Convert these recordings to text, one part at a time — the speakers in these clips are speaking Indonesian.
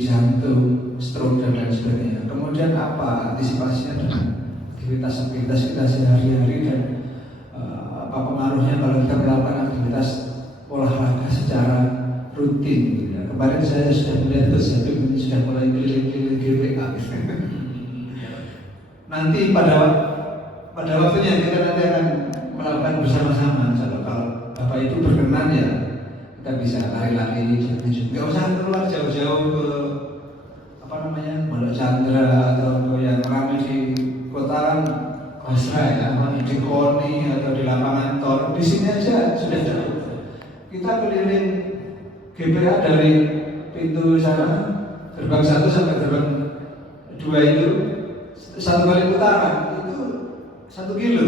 jantung, stroke dan lain sebagainya. Kemudian apa antisipasinya dengan aktivitas kita sehari-hari dan apa pengaruhnya kalau kita melakukan aktivitas olahraga secara rutin gitu ya. Kemarin saya sudah melihat Gus Habib ini sudah mulai keliling-keliling GWA. Nanti pada waktunya kita nanti akan melakukan bersama-sama. Kalau Bapak itu berkenan ya kita bisa lari-lari, nggak usah keluar jauh-jauh ke Pondok Chandra atau yang ramai di kotaan Kosra ya, di Koni atau di lapangan Tor. Di sini aja sudah cukup. Kita keliling GBA dari pintu sana, gerbang 1 sampai gerbang 2 itu 1 kali putaran itu 1 kilo.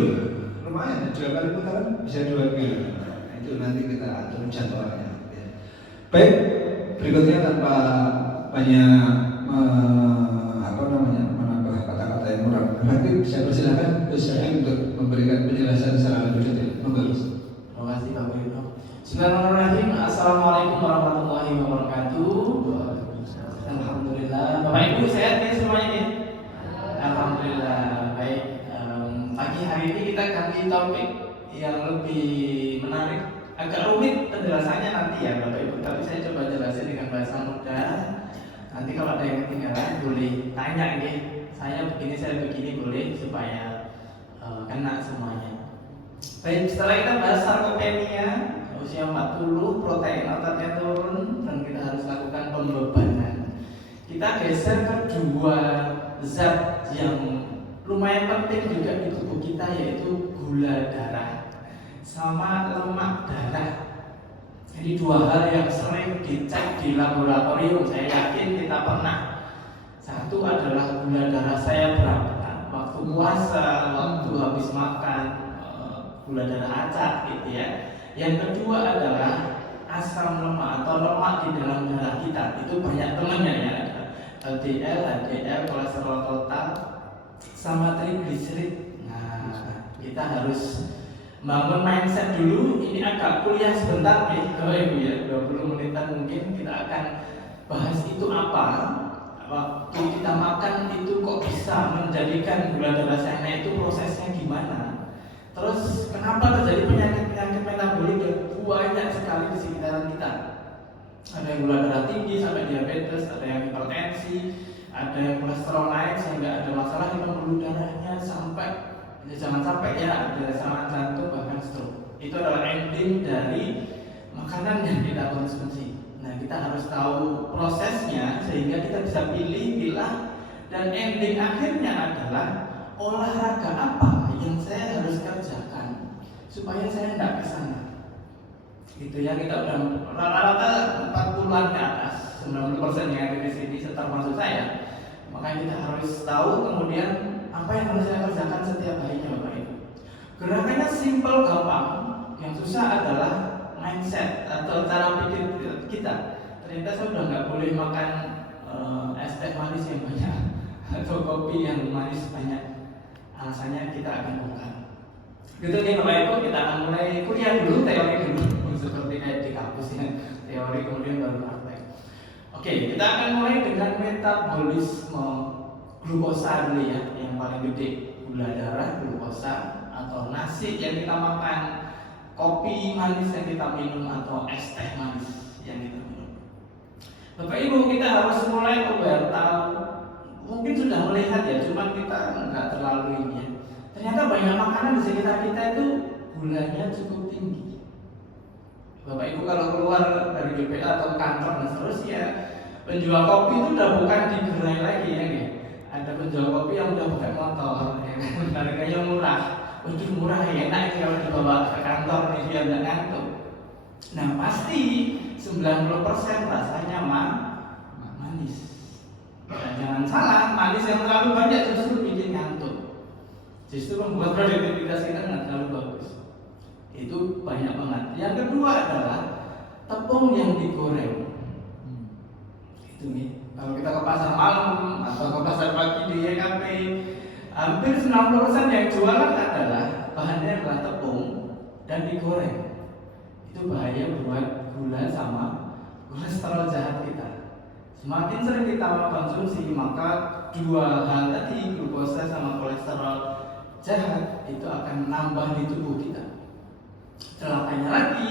Lumayan, 2 kali putaran bisa 2 kilo. Nah, itu nanti kita atur jadwalnya. Baik, berikutnya tanpa banyak menambah kata-kata yang kurang berarti saya persilakan Gus Syahid untuk memberikan penjelasan secara lebih detail. Terima kasih Bapak Ibu. Bismillahirrahmanirrahim. Assalamualaikum warahmatullahi wabarakatuh. Alhamdulillah. Bapak Ibu sehat ya semuanya? Alhamdulillah. Baik. Pagi hari ini kita ganti topik yang lebih menarik. Agak rumit penjelasannya nanti ya Bapak Ibu, tapi saya coba jelasin dengan bahasa mudah. Nanti kalau ada yang ketinggalan boleh tanya nih. Saya begini boleh supaya kena semuanya. Baik, setelah kita bahas sarkopenia usia 40, protein ototnya turun dan kita harus lakukan pembebanan. Kita geser ke 2 zat yang lumayan penting juga di tubuh kita, yaitu gula darah sama lemak darah. Ini 2 hal yang sering dicek di laboratorium. Saya yakin kita pernah. Satu adalah gula darah saya berapa waktu puasa, waktu habis makan, gula darah acak gitu ya. Yang kedua adalah asam lemak atau lemak di dalam darah kita. Itu banyak temannya ya. LDL, HDL, kolesterol total, sama trigliserid. Nah, kita harus bangun mindset dulu. Ini agak kuliah sebentar nih Bapak Ibu ya, 20 menitan mungkin kita akan bahas itu apa. Waktu kita makan itu kok bisa menjadikan gula darah saya naik, itu prosesnya gimana. Terus kenapa terjadi penyakit-penyakit metabolik yang banyak sekali di sekitaran kita. Ada yang gula darah tinggi sampai diabetes, ada yang hipertensi, ada yang kolesterol naik sehingga ada masalah di pembuluh darahnya, sampai jangan sampai ya ada serangan jantung bahkan stroke. Itu adalah ending dari makanan yang kita konsumsi. Nah, kita harus tahu prosesnya sehingga kita bisa pilih, dan ending akhirnya adalah olahraga apa yang saya harus kerjakan supaya saya tidak kesana. Gitu ya, kita udah rata-rata 40-an ke atas, 90% yang ada di sini termasuk saya. Makanya kita harus tahu kemudian apa yang harus saya kerjakan setiap harinya Bapak Ibu. Gerakannya simple, gampang. Yang susah adalah mindset atau cara pikir kita. Ternyata saya udah nggak boleh makan es teh manis yang banyak atau kopi yang manis banyak. Alasannya kita akan bongkar. Gitu nih Bapak Ibu, kita akan mulai kuliah dulu, teori dulu seperti kayak di kampus ya. Teori kemudian baru praktek. Oke, kita akan mulai dengan metabolisme glukosa dulu ya, yang paling gede. Gula darah, glukosa, atau nasi yang kita makan, kopi manis yang kita minum, atau es teh manis yang kita minum. Bapak Ibu, kita harus mulai tahu. Mungkin sudah melihat ya, cuma kita nggak terlalu ini ya. Ternyata banyak makanan di sekitar kita itu gulanya cukup tinggi. Bapak Ibu kalau keluar dari GPA atau kantor dan seterusnya, penjual kopi itu udah bukan di gerai lagi ya. Ada penjual kopi yang udah pakai motor, ya, harganya murah. Udah murah ya, enak kalau dibawa ke kantor nih biar nggak ngantuk. Nah pasti 90% rasanya manis. Nah, jangan salah, manis yang terlalu banyak justru bikin ngantuk. Justru membuat produktivitas kita nggak terlalu bagus. Itu banyak banget. Yang kedua adalah tepung yang digoreng. Itu nih. Kalau kita ke pasar malam atau ke pasar pagi di YKP, hampir 90% yang jualan adalah bahannya adalah tepung dan digoreng. Itu bahaya buat gula sama kolesterol jahat kita. Semakin sering kita konsumsi, maka dua hal tadi, glukosa sama kolesterol jahat, itu akan nambah di tubuh kita. Celakanya lagi,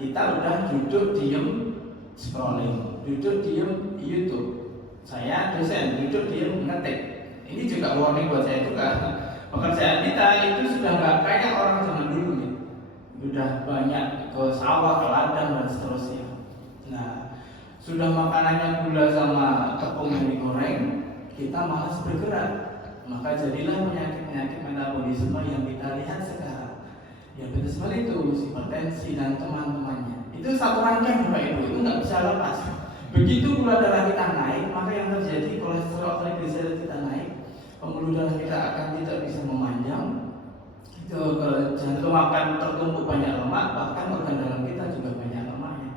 kita udah duduk diem scrolling, duduk diem YouTube. Saya dosen, duduk diem ngetik. Ini juga warning buat saya juga. Pekerjaan kita itu sudah nggak kayak orang zaman dulu nih. Udah banyak ke sawah, ke ladang dan seterusnya. Nah, sudah makanannya gula sama tepung yang digoreng, kita malas bergerak. Maka jadilah penyakit-penyakit metabolisme yang kita lihat sekarang. Diabetes mellitus, hipertensi dan teman-temannya. Itu satu rangkaian Bapak Ibu, itu nggak bisa lepas. Begitu gula darah kita naik, maka yang terjadi kolesterol trigliserid kita naik, pembuluh darah kita akan tidak bisa memanjang. Itu jantung akan tertumpuk banyak lemak, bahkan organ dalam kita juga banyak lemaknya.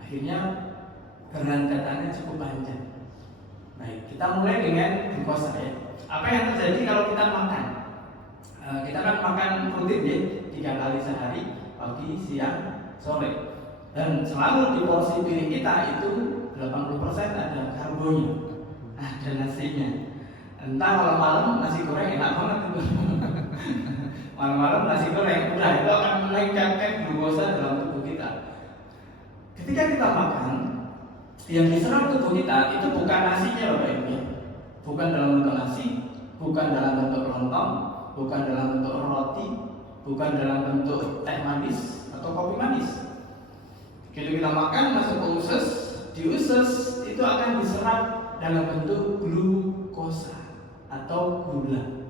Akhirnya keberangkatannya cukup panjang. Baik, kita mulai dengan glukosa ya. Apa yang terjadi kalau kita makan? Kita kan makan rutin ya, 3 kali sehari, pagi, siang, sore. Dan selalu di porsi piring kita itu 80% ada karbonya, ada nasinya. Entah malam-malam nasi goreng enak banget itu. Malam-malam nasi goreng, udah itu akan meningkatkan glukosa dalam tubuh kita. Ketika kita makan, yang diserap tubuh kita itu bukan nasinya Bapak Ibu ya. Bukan dalam bentuk nasi, bukan dalam bentuk lontong, bukan dalam bentuk roti, bukan dalam bentuk teh manis atau kopi manis. Begitu kita makan masuk ke usus, di usus itu akan diserap dalam bentuk glukosa atau gula.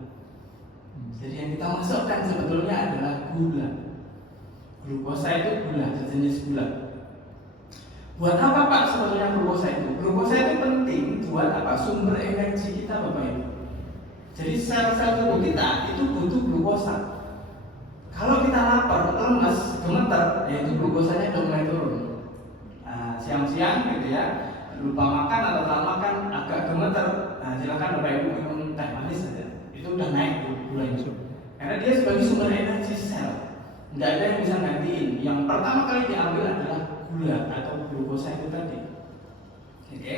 Jadi yang kita masukkan sebetulnya adalah gula. Glukosa itu gula, sejenis gula. Buat apa Pak sebetulnya glukosa itu? Glukosa itu penting buat apa? Sumber energi kita Bapak Ibu. Jadi sel-sel tubuh kita itu butuh glukosa. Kalau kita lapar, lemas, gemeter, ya itu glukosanya udah mulai turun. Nah, siang-siang gitu ya, lupa makan atau tak makan agak gemeter. Nah, silakan Bapak Ibu minum teh manis saja. Itu udah naik tuh gulanya. Karena dia sebagai sumber energi sel. Nggak ada yang bisa gantiin. Yang pertama kali diambil adalah gula atau glukosa itu tadi. Oke.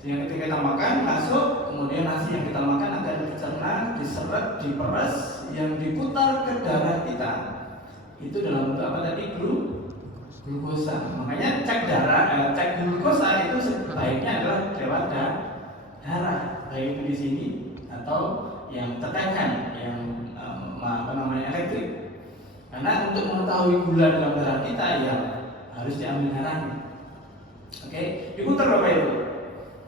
Sehingga ketika kita makan masuk, kemudian nasi yang kita makan akan dicerna, diseret, diperas, yang diputar ke darah kita. Itu dalam bentuk apa tadi? Glukosa. Makanya cek glukosa itu sebaiknya adalah lewat darah, baik di sini atau yang tetekan, yang elektrik. Karena untuk mengetahui gula dalam darah kita ya harus diambil darahnya. Oke, diputar Bapak Ibu.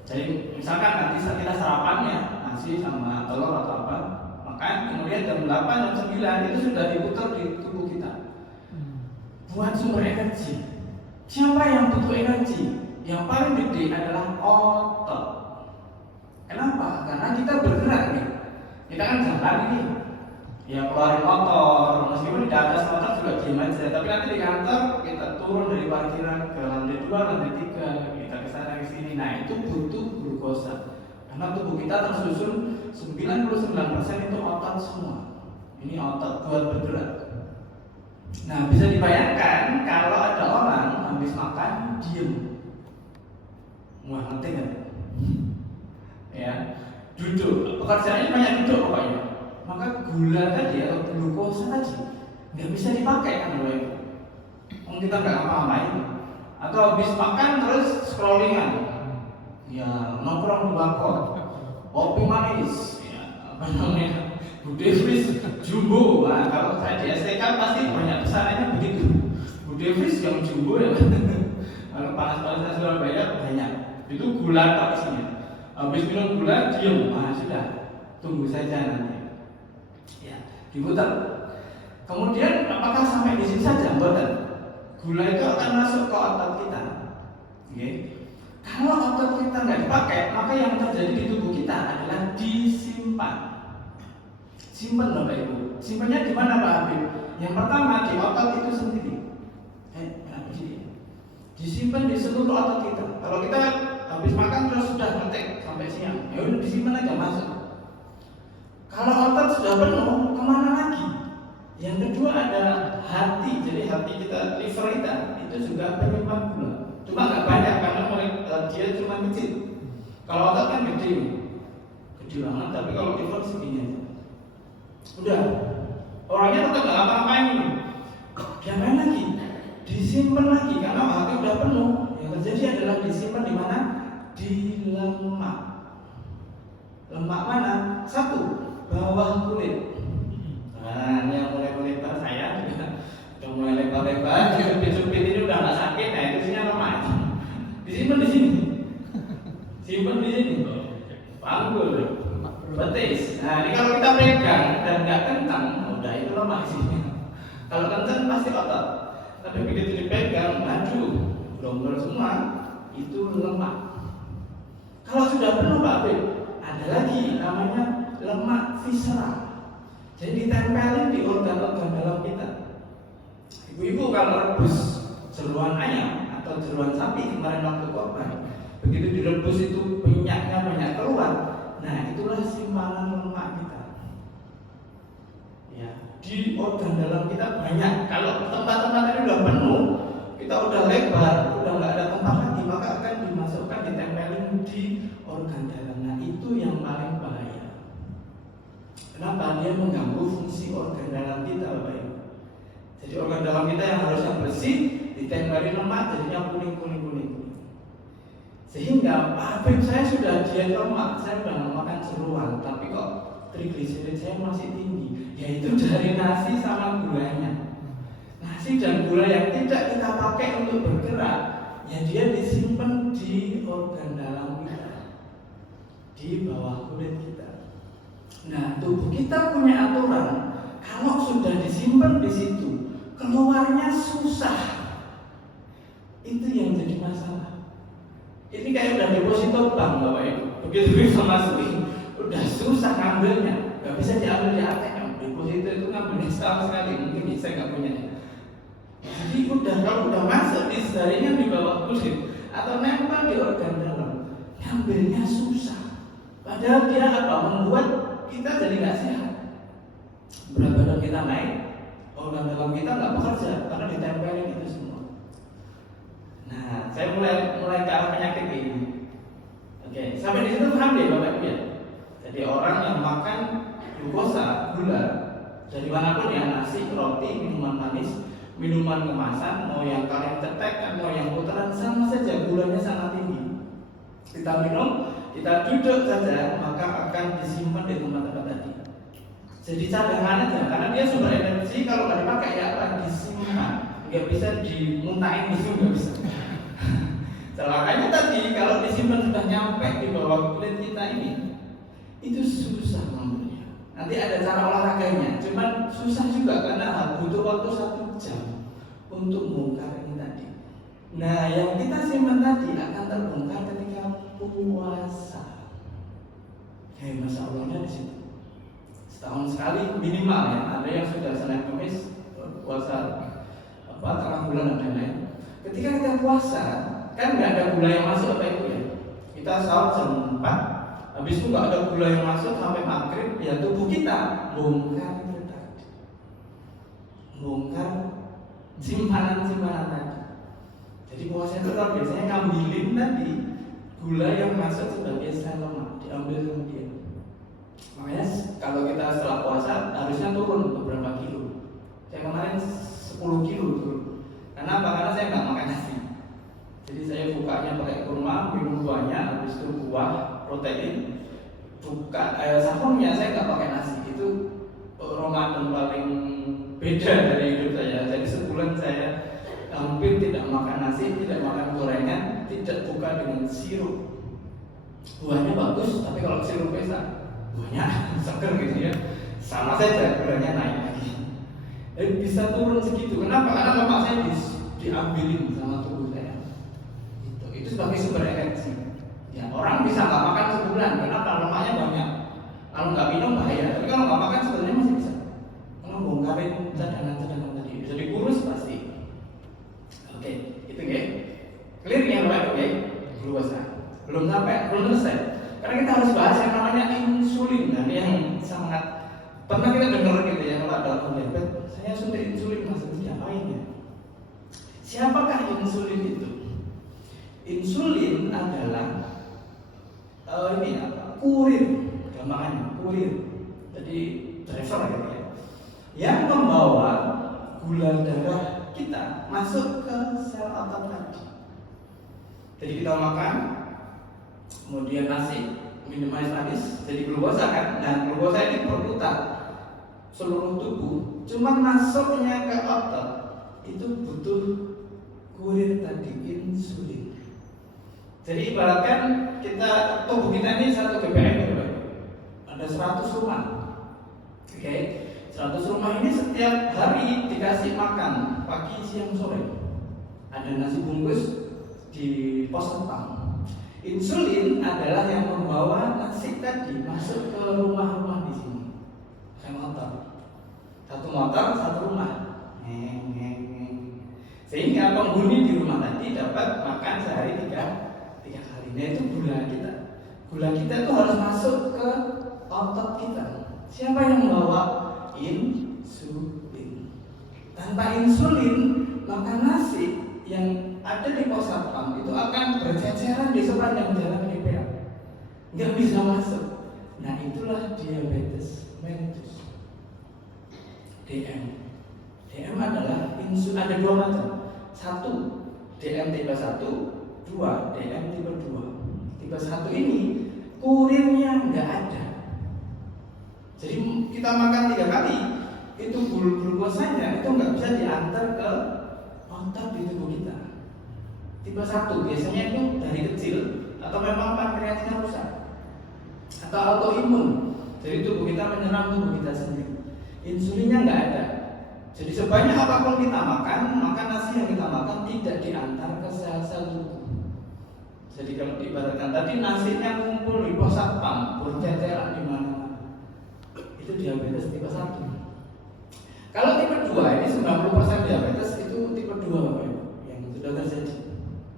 Jadi misalkan nanti saat kita sarapannya nasi sama telur atau apa, makan, kemudian jam 8 jam 9 itu sudah diputar di tubuh kita. Buat sumber energi. Siapa yang butuh energi? Yang paling gede adalah otot. Kenapa? Karena kita bergerak nih. Kita kan jalan ini. Ya keluarin motor, meskipun di atas motor juga diam aja. Tapi nanti di kantor kita turun dari parkiran ke lantai 2, lantai 3, kita ke sana ke sini. Nah itu butuh glukosa. Karena tubuh kita tersusun 99% itu otot semua. Ini otot buat bergerak. Nah bisa dibayangkan kalau ada orang habis makan diem, wah ngerti kan? Ya duduk, pekerjaannya banyak duduk pokoknya. Maka gula tadi atau glukosa tadi nggak bisa dipakai kan Bapak Ibu. Kita nggak ngapa-ngapain. Atau habis makan terus scrollingan, ya nongkrong di balkon, kopi manis, ya apa namanya, Bude Fris, jumbo. Nah kalau saya di STK pasti banyak pesanannya begitu. Bude Fris yang jumbo ya. Kalau panas-panasnya Surabaya banyak. Itu gula tak isinya. Habis minum gula diem, nah sudah tunggu saja nanti. Diputar. Kemudian apakah sampai di sini saja? Betul. Gula itu akan masuk ke otot kita. Okay. Kalau otot kita nggak dipakai, maka yang terjadi di tubuh kita adalah disimpan. Simpan Bapak Ibu. Simpannya di mana Pak Habib? Yang pertama di otot itu sendiri. Kenapa sih? Disimpan di seluruh otot kita. Kalau kita habis makan terus sudah ngetek sampai siang, ya udah disimpan aja masuk. Kalau otot sudah penuh, kemana lagi? Yang kedua ada hati. Jadi hati kita, liver kita itu juga penyimpan gula. Cuma nggak banyak karena dia cuma kecil. Kalau otot kan gede banget, tapi kalau liver segini aja. Udah, orangnya tetap nggak ngapa-ngapain ini. Diapain lagi? Disimpan lagi karena hati udah penuh. Yang terjadi adalah disimpan di mana? Di lemak. Lemak mana? Satu, bawah kulit. Nah, ini yang mulai lebar saya udah mulai lebar-lebar, jepit-jepit ini udah nggak sakit. Nah, itu isinya lemak. Disimpan di sini. Simpan di sini. Panggul, betis. Nah, ini kalau kita pegang dan nggak kencang, udah itu lemak sih. Kalau kencang pasti otot. Tapi begitu dipegang, maju, blongkol semua, itu lemak. Kalau sudah penuh Pak Beb, ada lagi namanya lemak visceral. Jadi ditempelin di organ-organ dalam kita. Ibu-ibu kalau rebus jeruan ayam atau jeruan sapi kemarin waktu korban, begitu direbus itu minyaknya banyak keluar. Nah, itulah simpanan lemak kita. Ya, di organ dalam kita banyak. Kalau tempat-tempat ini udah penuh, kita udah lebar, udah nggak ada tempat lagi, maka akan dimasukkan, ditempelin di organ dalam. Nah, itu yang paling bahaya. Kenapa? Dia mengganggu fungsi organ dalam kita, Bapak Ibu. Jadi organ dalam kita yang harusnya bersih, ditempelin lemak, jadinya kuning. Sehingga Pak Habib, saya sudah diet lemak, saya sudah makan jeruan, tapi kok trigliserid saya masih tinggi. Yaitu dari nasi sama gulanya. Nasi dan gula yang tidak kita pakai untuk bergerak, ya dia disimpan di organ dalam kita, di bawah kulit kita. Nah, tubuh kita punya aturan, kalau sudah disimpan di situ, keluarnya susah. Itu yang jadi masalah. Ini kayak udah deposito bank Bapak Ibu. Begitu bisa masukin, udah susah ngambilnya, nggak bisa diambil di ATM. Deposito itu ngambilnya setahun sekali, mungkin saya nggak punya. Jadi kalau udah masuk disaringan di bawah kulit atau nempel di organ dalam, ngambilnya susah. Padahal dia apa? Membuat kita jadi nggak sehat. Berat badan kita naik, organ dalam kita nggak bekerja karena ditempelin itu semua. Nah, saya mulai ke arah penyakit ini. Oke, sampai di situ paham deh Bapak Ibu ya. Jadi orang yang makan glukosa, gula dari manapun ya, nasi, roti, minuman manis, minuman kemasan, mau yang kaleng cetek, mau yang putaran, sama saja gulanya sangat tinggi. Kita minum, kita duduk saja, maka akan disimpan di tempat-tempat tadi. Jadi cadangan aja, karena dia sumber energi. Kalau nggak dipakai ya akan disimpan, nggak bisa dimuntahin gitu, nggak bisa. Celakanya tadi kalau disimpan sudah nyampe di bawah kulit kita ini, itu susah ngambilnya. Nanti ada cara olahraganya, cuman susah juga karena butuh waktu 1 jam untuk bongkar ini tadi. Nah, yang kita simpan tadi akan terbongkar ketika puasa. Masya Allahnya di situ. Setahun sekali minimal ya. Ada yang sudah Senin Kamis puasa tengah bulan dan lain-lain. Ketika kita puasa, kan nggak ada gula yang masuk apa itu ya. Kita sahur jam 4, habis itu nggak ada gula yang masuk sampai maghrib, ya tubuh kita bongkar itu tadi, bongkar simpanan tadi. Jadi puasa itu kan biasanya ngambilin tadi gula yang masuk sebagai sel lemak, diambil kemudian. Makanya kalau kita setelah puasa harusnya turun beberapa kilo. Saya kemarin 10 kilo turun. Karena apa? Karena saya nggak makan nasi. Jadi saya bukanya pakai kurma, minum buahnya, habis itu buah, protein. Sahurnya saya nggak pakai nasi. Itu Ramadan paling beda dari hidup saya. Jadi sebulan saya hampir tidak makan nasi, tidak makan gorengan, tidak buka dengan sirup. Buahnya bagus, tapi kalau sirup pesa, buahnya seger gitu ya. Sama saja gulanya naik lagi. Bisa turun segitu. Kenapa? Karena lemak saya diambilin sama tubuh saya. Itu sebagai sumber energi. Ya, orang bisa nggak makan sebulan, kenapa? Lemaknya banyak. Kalau nggak minum bahaya. Tapi kalau nggak makan sebenarnya masih bisa. Kalau bongkarin cadangan tadi bisa dikurus pasti. Oke, itu ya. Clear ya Bapak Ibu ya? Belum sampai, belum selesai. Karena kita harus bahas yang namanya insulin. Nah, ini yang sangat pernah kita dengar gitu ya, kalau ada diabetes, saya suntik insulin, maksudnya diapain ya? Siapakah insulin itu? Insulin adalah ini apa? Kurir, gampangannya kurir. Jadi driver gitu ya. Yang membawa gula darah kita masuk ke sel otot tadi. Jadi kita makan, kemudian nasi, minum air manis, jadi glukosa kan. Nah, glukosa ini berputar seluruh tubuh. Cuma masuknya ke otot itu butuh kurir tadi, insulin. Jadi ibaratkan kita, tubuh kita ini 1 GPM, ada 100 rumah. Oke, 100 rumah ini setiap hari dikasih makan pagi, siang, sore. Ada nasi bungkus di pos satpam. Insulin adalah yang membawa nasi tadi masuk ke rumah-rumah di sini. Kayak motor. Satu motor, satu rumah. Sehingga penghuni di rumah tadi dapat makan sehari 3 kali. Nah, itu gula kita. Gula kita itu harus masuk ke otot kita. Siapa yang membawa? Insulin. Tanpa insulin, maka nasi yang ada di pos satpam itu akan berceceran di sepanjang jalan GPA, nggak bisa masuk. Nah, itulah diabetes mellitus. DM. DM adalah insulin, ada 2 macam. 1 DM tipe 1, 2 DM tipe 2. Tipe 1 ini kurirnya nggak ada. Jadi kita makan 3 kali, itu glukosanya itu nggak bisa diantar ke otot di tubuh kita. Tipe 1 biasanya itu dari kecil atau memang pankreasnya rusak atau autoimun. Jadi tubuh kita menyerang tubuh kita sendiri. Insulinnya nggak ada. Jadi sebanyak apapun kita makan, maka nasi yang kita makan tidak diantar ke sel-sel tubuh. Jadi kalau diibaratkan tadi nasinya kumpul di pos satpam, berceceran di mana-mana. Itu diabetes tipe 1. Kalau tipe 2 ini 90% diabetes itu tipe 2 Bapak Ibu, yang sudah terjadi.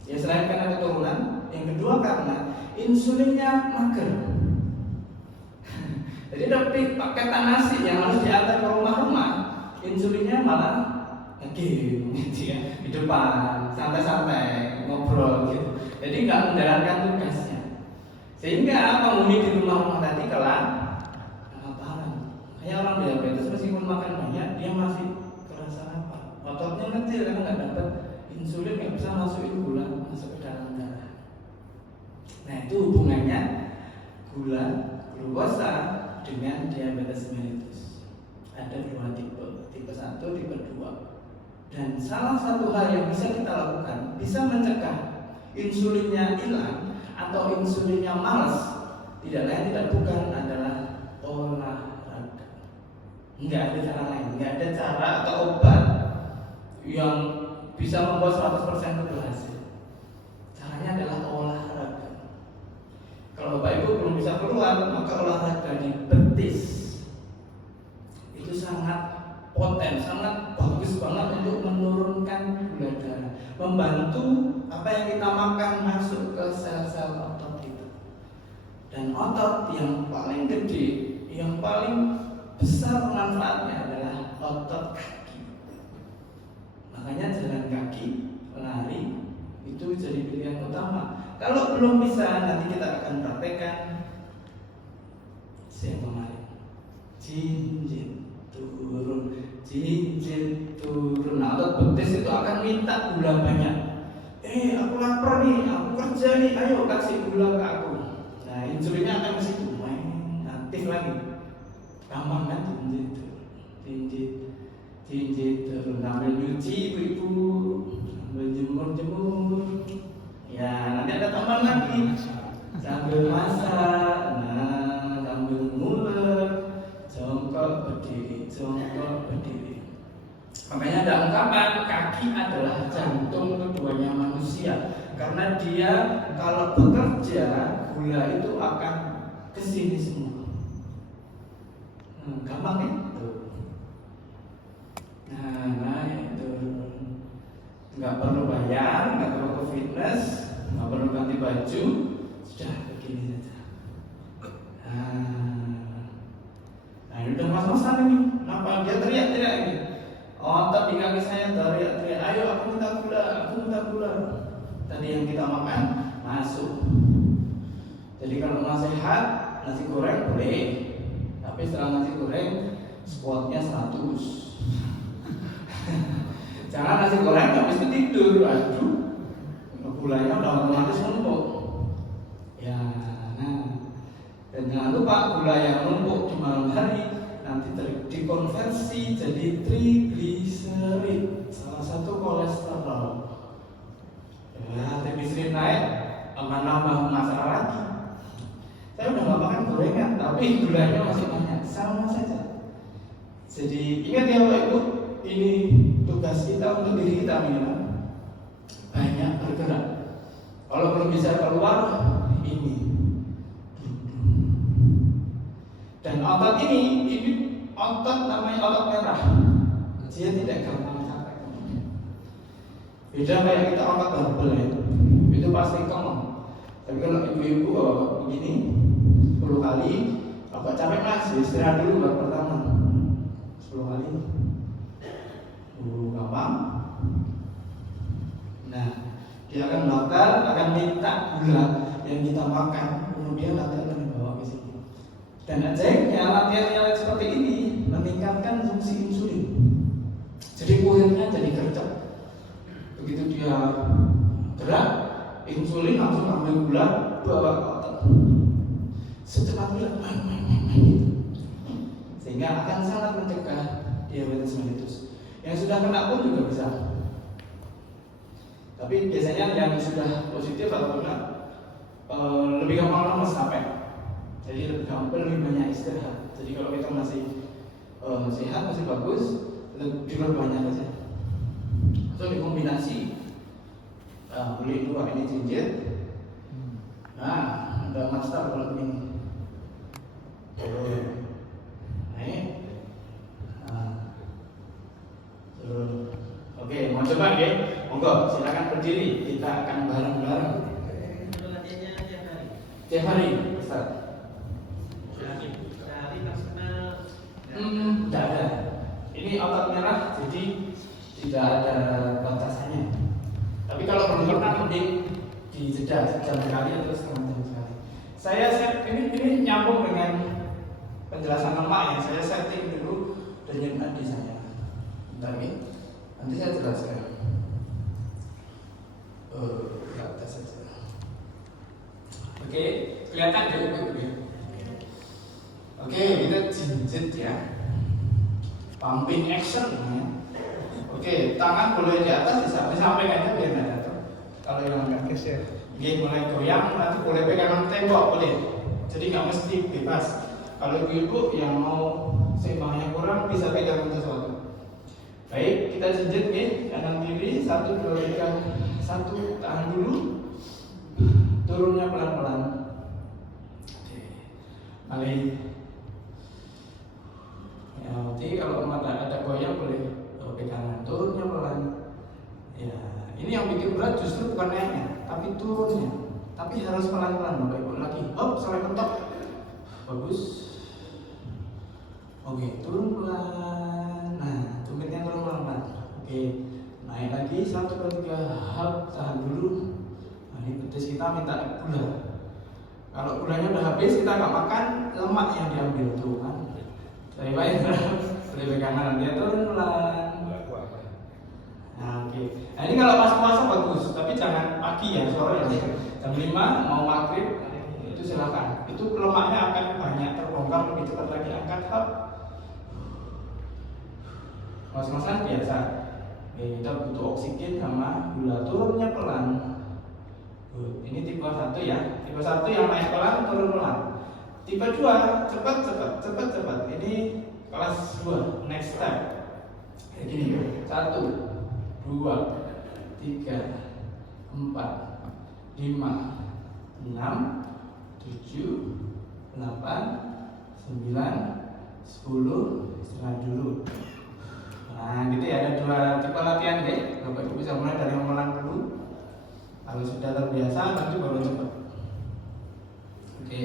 Ya, selain karena keturunan, yang kedua karena insulinnya mager. Jadi ada paketan nasi yang harus diantar ke rumah-rumah, insulinnya malah ngegame gitu ya, di depan santai-santai ngobrol gitu. Jadi nggak menjalankan tugasnya. Sehingga penghuni di rumah-rumah tadi kelaparan. Hanya orang diabetes meskipun makan banyak, dia masih kerasa lapar. Ototnya kecil karena nggak dapat insulin, nggak bisa masukin gula masuk ke dalam darah. Nah, itu hubungannya glukosa dengan diabetes mellitus. Ada 2 tipe, tipe 1, tipe 2. Dan salah satu hal yang bisa kita lakukan, bisa mencegah insulinnya hilang atau insulinnya malas, tidak lain tidak bukan adalah olahraga. Nggak ada cara lain, nggak ada cara atau obat yang bisa membuat 100% itu berhasil. Caranya adalah olahraga. Kalau Bapak Ibu belum bisa keluar, maka olahraga di betis itu sangat poten, sangat bagus banget untuk menurunkan gula darah, membantu apa yang kita makan masuk ke sel-sel otot kita. Dan otot yang paling gede, yang paling besar manfaatnya adalah otot kaki. Makanya jalan kaki, lari itu jadi pilihan utama. Kalau belum bisa, nanti kita akan praktekkan siang kemarin. Jinjit turun, jinjit turun. Nah, otot betis itu akan minta gula banyak. Aku lapar nih, aku kerja nih, ayo kasih gula ke aku. Nah, insulinnya akan ke situ, aktif lagi. Gampang kan jinjit turun. Sambil nyuci ibu-ibu, sambil jemur. Ya, nanti ada tambahan lagi. Sambil masak, sambil ngulek, jongkok berdiri. Makanya ada ungkapan kaki adalah jantung keduanya manusia, karena dia kalau bekerja gula itu akan kesini semua. Gampang ya? Nah itu nggak perlu bayar, nggak perlu ke fitness, nggak perlu ganti baju, sudah begini saja. Nah ini udah mas-masan ini. Kenapa dia teriak-teriak ini? Otot di kaki saya teriak-teriak, ayo aku minta gula. Tadi yang kita makan masuk. Jadi kalau lemak sehat, nasi goreng boleh. Tapi setelah nasi goreng squatnya 100. Jangan nasi goreng habis itu tidur, aduh, gulanya udah otomatis numpuk. Ya, nah, dan jangan lupa gula yang numpuk di malam hari nanti dikonversi jadi trigliserid, salah satu kolesterol. Ya, trigliserid naik akan nambah masalah lagi. Saya udah gak makan gorengan, tapi gulanya masih banyak, sama saja. Jadi ingat ya Bapak Ibu, ini tugas kita untuk diri kita minimal banyak bergerak. Kalau belum bisa keluar, ini. Dan otot ini otot namanya otot merah. Dia tidak gampang capek. Beda kayak kita angkat barbel ya, itu pasti kemeng. Tapi kalau ibu-ibu begini 10 kali, agak capek mas, istirahat dulu baru pertama 10 kali. Gampang. Nah, dia akan bakar, akan minta gula yang kita makan, kemudian nanti akan dibawa ke sini. Dan ajaibnya latihan seperti ini meningkatkan fungsi insulin. Jadi kurirnya jadi gercep. Begitu dia gerak, insulin langsung ambil gula bawa ke otot. Secepat gula, sehingga akan sangat mencegah diabetes mellitus. Yang sudah kena pun juga bisa. Tapi biasanya yang sudah positif atau kena lebih gampang lemas capek. Jadi lebih gampang, lebih banyak istirahat. Jadi kalau kita masih sehat, masih bagus, lebih banyak aja. So dikombinasi, boleh dua ini cincin. Nah, ada master kalau begini. Naik. Oke, mau coba ya? Monggo, silakan berdiri. Kita akan bareng-bareng. Latihannya tiap hari. Tiap hari, Ustaz. Sehari maksimal. Tidak ada. Ini otot merah, jadi tidak ada batasannya. Tapi kalau belum pernah mending dijeda jam sekali atau setengah jam sekali. Saya ini nyambung dengan penjelasan lemak ya. Saya setting dulu dengan nadi saya. Tapi nanti saya jelaskan. Ke atas saja. Oke, kelihatan deh. Oke, kita jinjit ya. Pumping action ya. Oke, tangan boleh di atas disampaikan aja biar nggak jatuh. Kalau yang nggak geser, dia mulai goyang, nanti boleh pegangan tembok boleh. Jadi nggak mesti bebas. Kalau ibu-ibu yang mau seimbangnya kurang bisa pegangan sesuatu. Baik, kita jinjit nih kanan kiri 1, 2, 3, 1 tahan dulu, turunnya pelan-pelan. Oke, balik. Ya, nanti kalau ada goyang boleh pegangan, turunnya pelan. Ya, ini yang bikin berat justru bukan naiknya, tapi turunnya. Tapi harus pelan-pelan, Bapak Ibu. Lagi, hop sampai mentok. Bagus. Oke, turun pelan. Nah, tumitnya turun pelan-pelan. Oke, naik lagi 1, 2, 3, hop, tahan dulu. Nah, ini pedes kita minta gula. Kalau gulanya udah habis, kita nggak makan, lemak yang diambil tuh kan. Dari baik, boleh pegangan dia turun pelan. Nah, oke. Nah, ini kalau pas puasa bagus, tapi jangan pagi ya, sore ya. Jam 5 mau maghrib itu silakan. Itu lemaknya akan banyak terbongkar lebih cepat lagi. Angkat hop. Mas-masan biasa. Oke, kita butuh oksigen sama gula, turunnya pelan. Ini tipe 1 ya. Tipe 1 yang naik pelan, turun pelan. Tipe 2 cepat. Ini kelas 2, next step. Kayak gini, 1, 2, 3, 4, 5, 6, 7, 8, 9, 10, istirahat dulu. Nah, gitu ya, ada 2 tipe latihan deh. Bapak Ibu bisa mulai dari yang pelan dulu. Kalau sudah terbiasa, nanti baru cepat. Oke.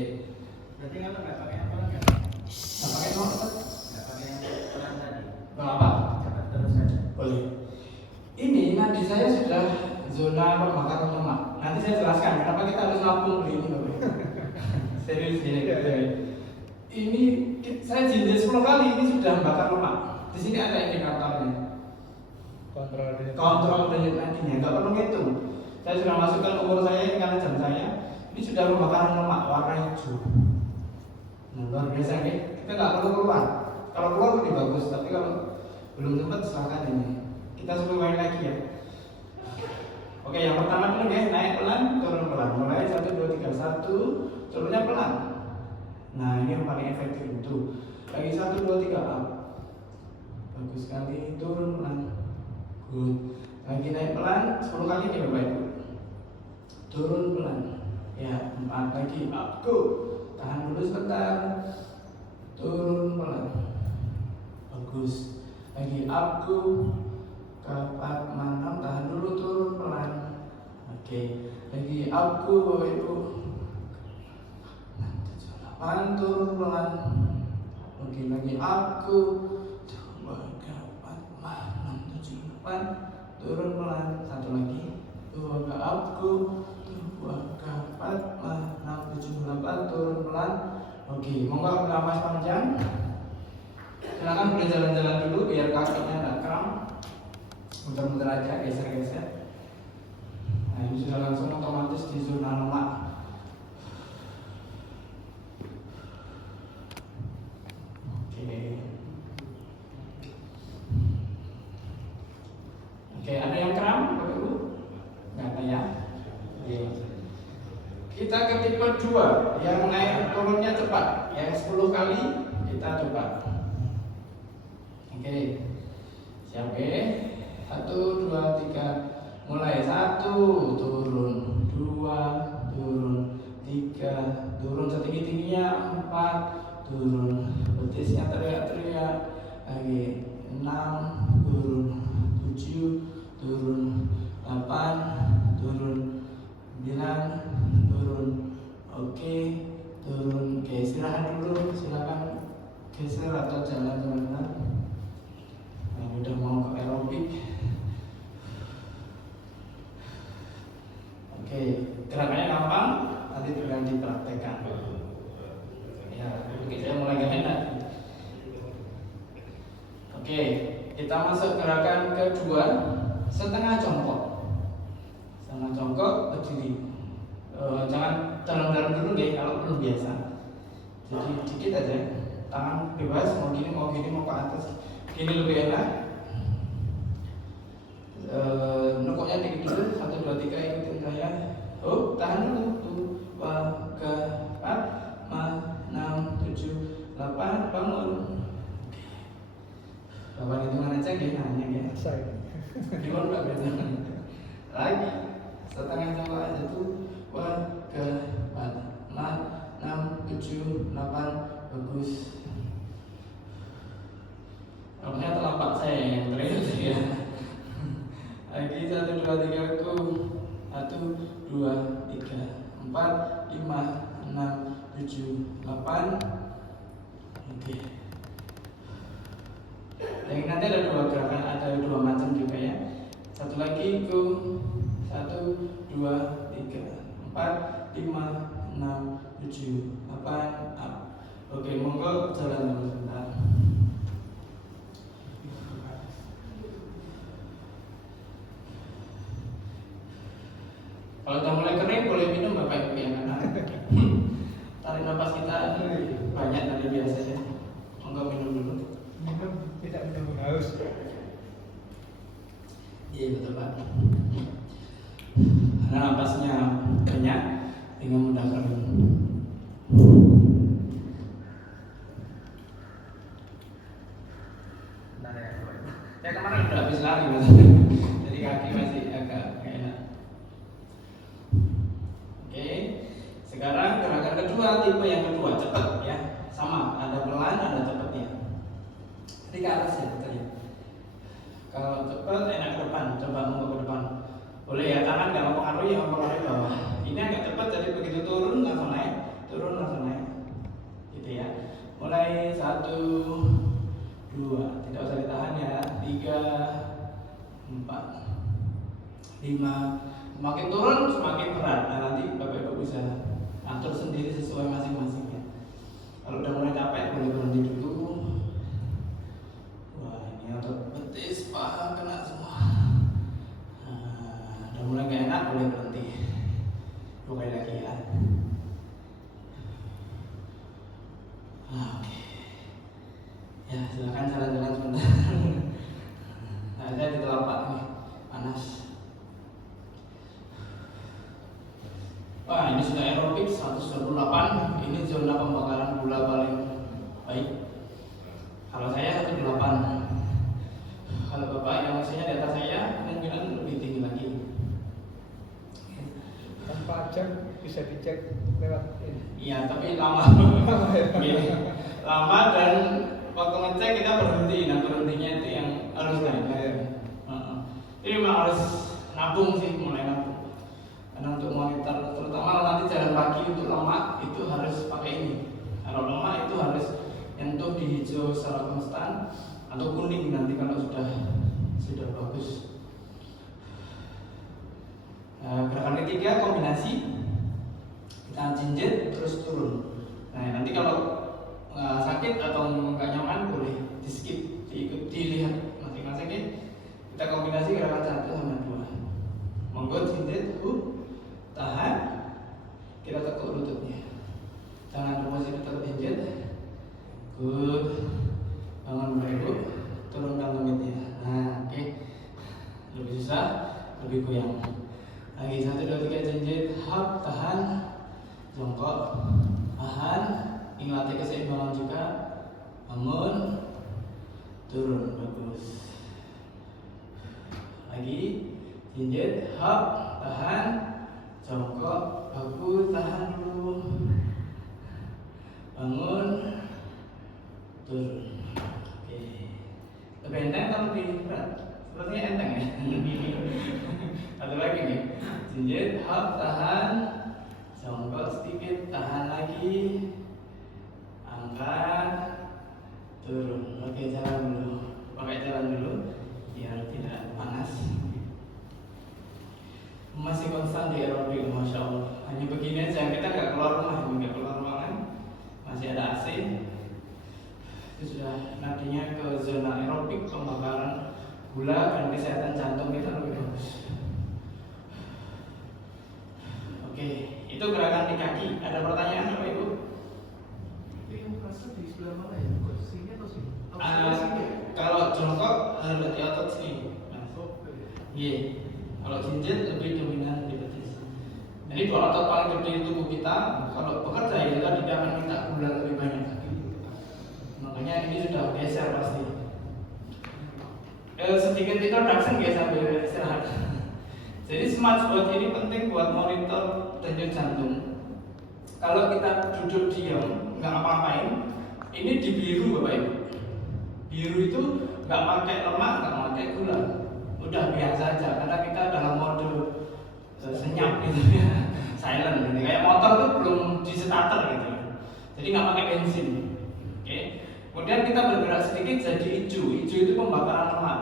Berarti kalau nggak pakai apa lagi? Nah, pakai apa? Nggak pakai yang pelan tadi. Nggak apa? Cepat terus saja. Boleh. Ini nadi saya sudah zona pembakaran lemak. Nanti saya jelaskan kenapa kita harus nabung beli ini, Bapak. Serius ini. Iya, iya. Ini saya jinjit 10 kali ini sudah membakar lemak. Di sini ada indikatornya. Kontrol denyut nadinya, nggak perlu ngitung. Saya sudah masukkan umur saya ini karena jam saya. Ini sudah pembakaran lemak warna hijau. Nah, luar biasa nih. Kita nggak perlu keluar. Kalau keluar lebih bagus, tapi kalau belum sempat silakan ini. Kita sebut main lagi ya. Oke, yang pertama dulu ya, naik pelan, turun pelan. Mulai 1, 2, 3, 1, turunnya pelan. Nah, ini yang paling efektif itu. Lagi 1, 2, 3 up. Bagus sekali, turun pelan. Good. Lagi naik pelan, 10 kali nih Bapak Ibu. Turun pelan. Ya, 4 lagi up. Go. Tahan dulu sebentar. Turun pelan. Bagus. Lagi up go. Ke 4, 6, tahan dulu, turun pelan. Oke. Lagi up go Bapak Ibu. 8, turun pelan. Oke, lagi up go. 2, 3, 4, 5, 6, 7, 8, turun pelan. Satu lagi. 2 ke up go. 2 ke 4, 5, 6, 7, 8, turun pelan. Oke, monggo nafas panjang. Silakan boleh jalan-jalan dulu biar kakinya tidak kram. Muter-muter aja, geser-geser. Nah, ini sudah langsung otomatis di zona lemak. Oke, ada yang kram, Bapak Ibu? Nggak ada ya? Oke. Kita ke tipe 2 yang naik turunnya cepat, yang 10 kali kita coba. Oke, siap ya? 1, 2, 3, mulai. 1, turun. 2, turun. 3, turun setinggi-tingginya. 4, turun. Betisnya teriak-teriak. Lagi 6, turun. 7, turun. 8, turun. 9, turun. Oke, turun. Oke, istirahat dulu. Silakan geser atau jalan-jalan. Nah, udah mau ke aerobik. Oke, gerakannya gampang, nanti tinggal dipraktekkan. Ya, oke, saya mulai gak enak. Oke, kita masuk gerakan kedua, setengah jongkok. Setengah jongkok, berdiri. Jangan dalam-dalam dulu deh kalau belum biasa. Jadi dikit aja, tangan bebas, mau gini, mau ke atas. Ini lebih enak. Nukoknya dikit dulu. 1, 2, 3 ikutin saya. Oh, tahan dulu. 2, 3, 4, 5, 6, 7, 8, bangun. Bapak hitungan aja ya, nanya ya. Gimana Pak biasa? Lagi setengah jongkok aja tuh. 2, 3, 4, 5, 6, 7, 8, bagus. Namanya telapak saya yang teriak ya. Lagi 1, 2, 3 aku. 1, 2, 3, 4, 5, 6, 7, 8. Oke. Yang nanti ada 2 gerakan, ada 2 macam juga ya. Satu lagi ku. 1, 2, 3, 4, 5, 6, 7, 8, up. Oke, monggo jalan dulu sebentar. Kalau udah mulai kering boleh minum Bapak Ibu yang kanan. Tarik nafas kita banyak dari biasanya. Monggo minum dulu. Minum tidak minum haus. Iya betul Pak. Karena nafasnya banyak, dengan mudah kering. Bentar ya. Ya kemarin udah habis lari Mas. Jadi kaki masih agak gak enak. Oke, sekarang gerakan kedua, tipe yang kedua, cepat ya. Sama, ada pelan, ada cepatnya. Jadi ke atas ya, betul ya. Kalau cepat enak ke depan, coba mau ke depan. Boleh ya, tangan gak mempengaruhi, yang mempengaruhi bawah. Ini agak cepat, jadi begitu turun langsung naik, turun langsung naik. Gitu ya. Mulai 1, 2, tidak usah ditahan ya. 3, 4, 5. Semakin turun semakin berat. Nah, nanti Bapak Ibu bisa atur atur sendiri sesuai masing-masingnya. Kalau udah mulai capek boleh berhenti dulu. Wah, ini otot betis, paha kena semua. Udah mulai gak enak boleh berhenti. 2 kali lagi ya. Oke. Ya silakan jalan-jalan sebentar. Ada di telapak nih panas. Wah, ini sudah aerobik 128. Ini zona pembakaran gula paling baik. Kalau saya 18. Kalau bapak yang usianya di atas saya kemungkinan lebih tinggi lagi. Tanpa cek bisa dicek lewat ini. Iya, tapi lama. Gini, lama dan waktu ngecek kita berhenti. Nah berhentinya itu yang harus naik. Ini memang harus nabung sih, mulai nabung. Karena untuk monitor, terutama kalau nanti jalan kaki untuk lemak itu harus pakai ini. Kalau lemak itu harus nyentuh di hijau secara konstan atau kuning nanti kalau sudah bagus. Gerakan ketiga kombinasi, kita jinjit terus turun. Nah nanti kalau sakit atau nggak nyaman boleh di skip, dilihat masing-masing. Kita kombinasi gerakan 1 sama 2. Monggo jinjit, tahan, kita tekuk lututnya. Jangan posisi tekuk jinjit. Good. Bangun dulu, turunkan tumitnya. Nah, oke. Lebih susah, lebih goyang. Lagi 1, 2, 3 jinjit, hap, tahan, jongkok, tahan, ingin latih keseimbangan juga, bangun, turun, bagus. Lagi jinjit, hap, tahan, jongkok, bagus, tahan dulu, bangun, turun. Oke. Lebih enteng atau lebih berat? Sepertinya enteng ya. Satu lagi nih. Jinjit, hap, tahan, jongkok sedikit, tahan lagi, angkat, turun. Oke, jalan dulu. Pakai jalan dulu, biar tidak panas. Masih konstan di aerobik, masya Allah. Hanya begini aja, kita nggak keluar rumah, nggak keluar ruangan, masih ada AC. Itu sudah nantinya ke zona aerobik, pembakaran gula dan kesehatan jantung kita lebih bagus. Oke, itu gerakan di kaki. Ada pertanyaan Bapak Ibu? Itu yang kerasa di sebelah mana ya? Sini atau sini? Kalau jongkok harus di otot sini. Iya. Kalau jinjit lebih dominan di betis. Jadi 2 otot paling gede di tubuh kita. Kalau bekerja ya kita tidak akan minta gula lebih banyak. Makanya ini sudah geser pasti. Sedikit introduction guys sambil istirahat. Jadi smartwatch ini penting buat monitor denyut jantung. Kalau kita duduk diam, nggak apa-apain, ini di biru Bapak Ibu. Biru itu nggak pakai lemak, nggak pakai gula, udah biasa aja. Karena kita dalam mode senyap gitu ya, silent gitu. Kayak motor tuh belum di starter gitu. Jadi nggak pakai bensin. Oke. Kemudian kita bergerak sedikit jadi hijau. Hijau itu pembakaran lemak.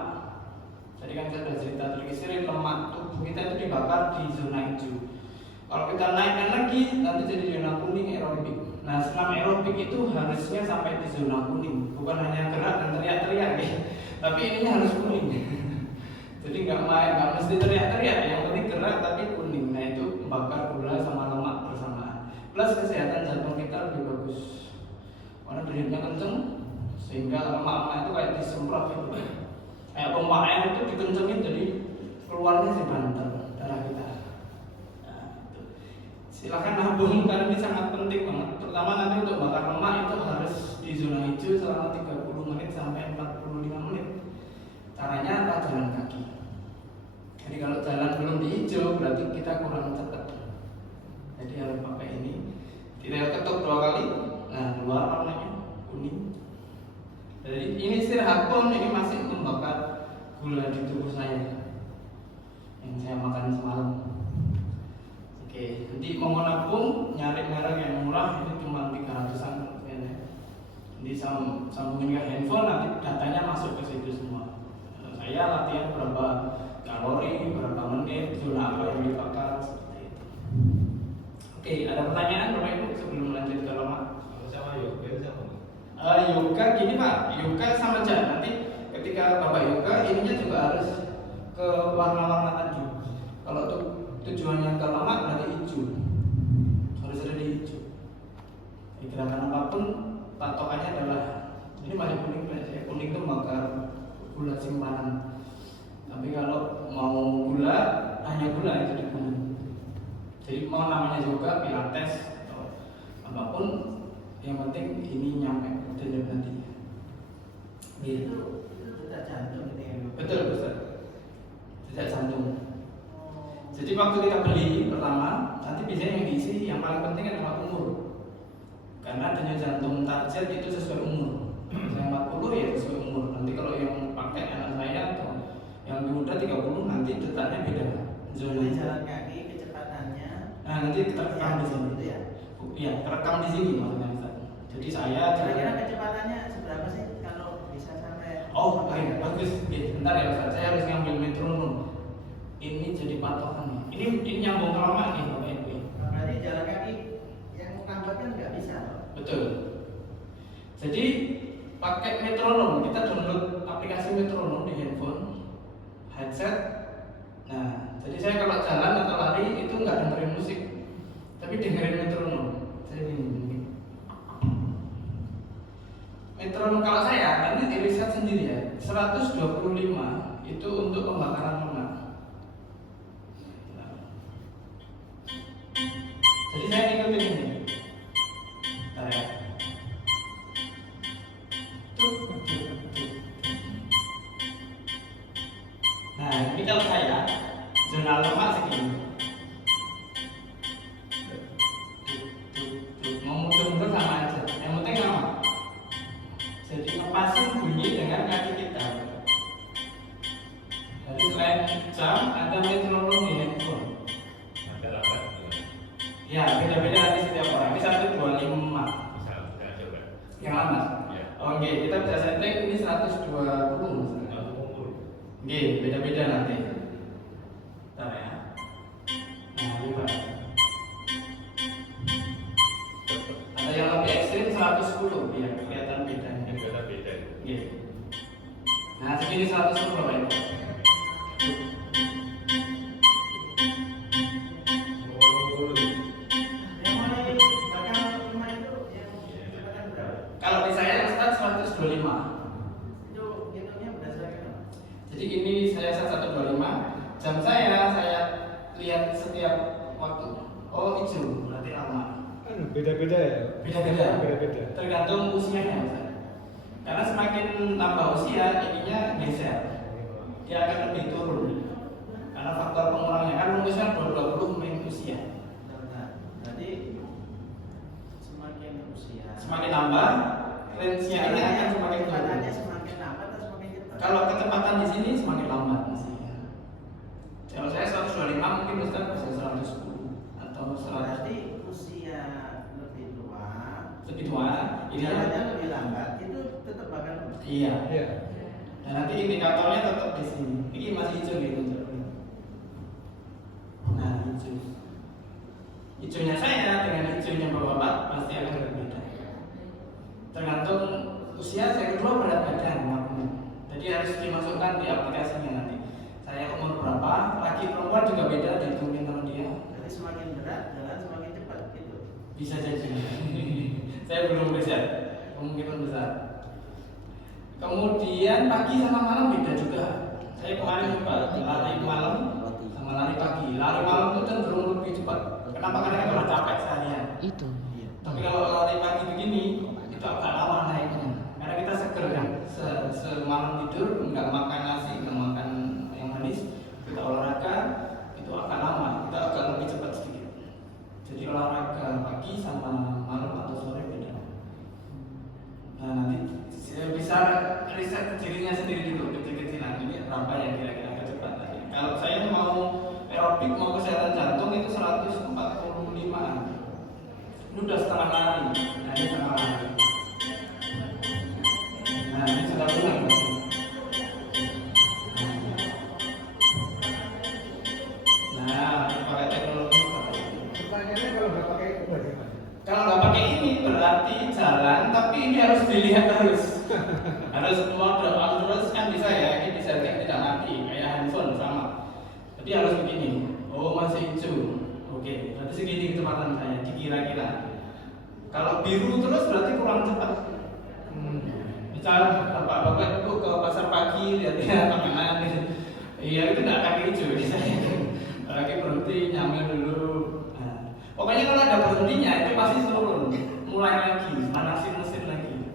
Tadi kan saya sudah cerita terkisirin lemak tubuh kita itu dibakar di zona hijau. Kalau kita naikkan lagi nanti jadi zona kuning aerobik. Nah, senam aerobik itu harusnya sampai di zona kuning, bukan hanya gerak dan teriak-teriak ya. Tapi ininya harus kuning. Jadi nggak mesti teriak-teriak, yang penting gerak tapi kuning. Nah itu membakar gula sama lemak bersamaan. Plus kesehatan jantung kita lebih bagus. Karena denyutnya kenceng, sehingga lemak-lemak itu kayak disemprot gitu. Kayak pompa air itu dikencengin jadi keluarnya si banter darah kita. Silakan nabung karena ini sangat penting banget. Terutama nanti untuk bakar lemak itu harus di zona hijau selama 30 menit sampai 45 menit. Caranya apa? Jalan kaki. Jadi kalau jalan belum di hijau berarti kita kurang cepat. Jadi harus pakai ini. Kita ketuk 2 kali. Nah, keluar warnanya kuning. Jadi ini istirahat pun ini masih membakar gula di tubuh saya yang saya makan semalam. Oke, nanti mau nabung nyari merek yang murah itu cuma 300-an ya. Jadi sambungin ke handphone nanti datanya masuk ke situ semua. Saya latihan berapa kalori, berapa menit, zona apa yang dibakar seperti itu. Oke, ada pertanyaan Bapak Ibu sebelum lanjut ke lemak? Kalau sama yoga itu sama. Yoga gini Pak, yoga sama aja. Nanti ketika Bapak yoga, ininya juga harus ke warna-warna tadi. Kalau tujuannya ke lemak berarti hijau, harus ada di hijau. Di gerakan apapun patokannya adalah ini masih kuning, kuning itu bakar gula simpanan. Tapi kalau mau gula, hanya gula itu di kuning. Jadi mau namanya juga pilates atau apapun, yang penting ini nyampe denyut nantinya. Gitu. Itu detak jantung gitu ya. Betul, Ustaz. Detak jantung. Jadi waktu kita beli pertama, nanti biasanya yang diisi yang paling penting adalah umur. Karena denyut jantung target itu sesuai umur. Saya 40 ya sesuai umur. Nanti kalau yang pakai anak saya atau yang muda 30 nanti detaknya beda. Zona jalan kaki kecepatannya. Nah nanti terekam di sini. Gitu ya. Iya, terekam di sini maksudnya Ustaz. Jadi saya Kira-kira kecepatannya seberapa sih kalau bisa sampai? oh, baik, bagus. Bentar ya Ustaz, saya harus ngambil metronom. Ini jadi patokan. Ini nyambung ke lemak nih Bapak Ibu. Berarti jalan kaki yang lambat kan nggak bisa. Betul. Jadi pakai metronom, kita download aplikasi metronom di handphone, headset. Nah, jadi saya kalau jalan atau lari itu nggak dengerin musik, tapi dengerin metronom. Saya ini. Metronom kalau saya, nanti riset sendiri ya, 125 itu untuk pembakaran lemak. Jadi saya ikutin ini. Bentar ya. Nah, ini kalau saya zona lemak segini. Mau muter-muter sama aja. Yang penting lama. Jadi ngepasin bunyi dengan kaki kita. Jadi selain jam ada metronom di handphone. Ada lambat. Ya, beda-beda nanti setiap orang. Ini 125. Bisa coba. Yang lama. Ya. Oke, kita bisa setting ini 120 misalnya. Kalau umur. Oke, beda-beda nanti. Bentar ya. Nah, ini Pak. Ada yang lebih ekstrim 110 biar kelihatan bedanya. Ini beda-beda. Oke. Nah, segini 110 Pak Ibu. Yang mulai bakal rumah itu yang kecepatan berapa? Kalau di saya yang start 125. Itu hitungnya berdasarkan apa? Jadi ini saya 125. Jam saya lihat setiap waktu. Oh, hijau berarti lama. Beda-beda ya. Beda-beda. Beda-beda. Tergantung usianya Ustaz. Karena semakin tambah usia ininya geser. Dia akan lebih turun. Karena faktor pengurangnya kan rumusnya 20 min usia. Bentar. Berarti semakin usia. Semakin tambah range-nya ini akan semakin turun. kecepatannya semakin lambat atau semakin cepat? Kalau kecepatan di sini semakin lambat usia. Kalau saya 125 mungkin Ustaz bisa 110 atau 100 berarti usia lebih tua. lebih tua. Ini Jalannya lebih lambat itu tetap bakal. iya. Iya. Dan nanti indikatornya tetap di sini. Ini masih hijau gitu. Nah, hijau. Hijaunya saya dengan hijaunya Bapak pasti akan berbeda. Tergantung usia saya kedua berat badan makanya. Jadi harus dimasukkan di aplikasinya nanti. Saya umur berapa, laki perempuan juga beda dihitungin sama dia. Jadi semakin berat jalan semakin cepat gitu. Bisa jadi. Saya belum riset, kemungkinan besar. Kemudian pagi sama malam beda juga. Saya kemarin coba lari malam sama lari pagi. Lari malam itu cenderung lebih cepat. Kenapa? Karena kita capek seharian. Itu. Tapi kalau lari pagi begini itu agak lama naiknya. Karena kita seger kan. Semalam tidur nggak makan nasi, nggak makan yang manis, kita olahraga itu akan lama. Kita agak lebih cepat sedikit. Jadi olahraga pagi sama malam atau sore beda. Nah nanti saya bisa riset dirinya sendiri dulu kecil-kecilan ini berapa yang kira-kira kecepatannya. Kalau saya mau aerobik mau kesehatan jantung itu 145an. Ini udah setengah lari. Nah ini setengah lari. Nah ini sudah pulang. Nah ini pakai teknologi seperti ini. Pertanyaannya kalau nggak pakai tadi jalan, tapi ini harus dilihat terus. Harus mode on terus kan bisa ya, ini bisa kayak tidak mati, kayak handphone sama. Jadi harus begini. Oh masih hijau. Oke, berarti segini kecepatan saya dikira-kira. Kalau biru terus berarti kurang cepat. Misal bapak-bapak itu ke pasar pagi lihat makanan, iya itu nggak akan hijau biasanya. Lagi berhenti nyamil dulu. Nah, pokoknya kalau ada berhentinya itu pasti turun, mulai lagi, manasin mesin lagi.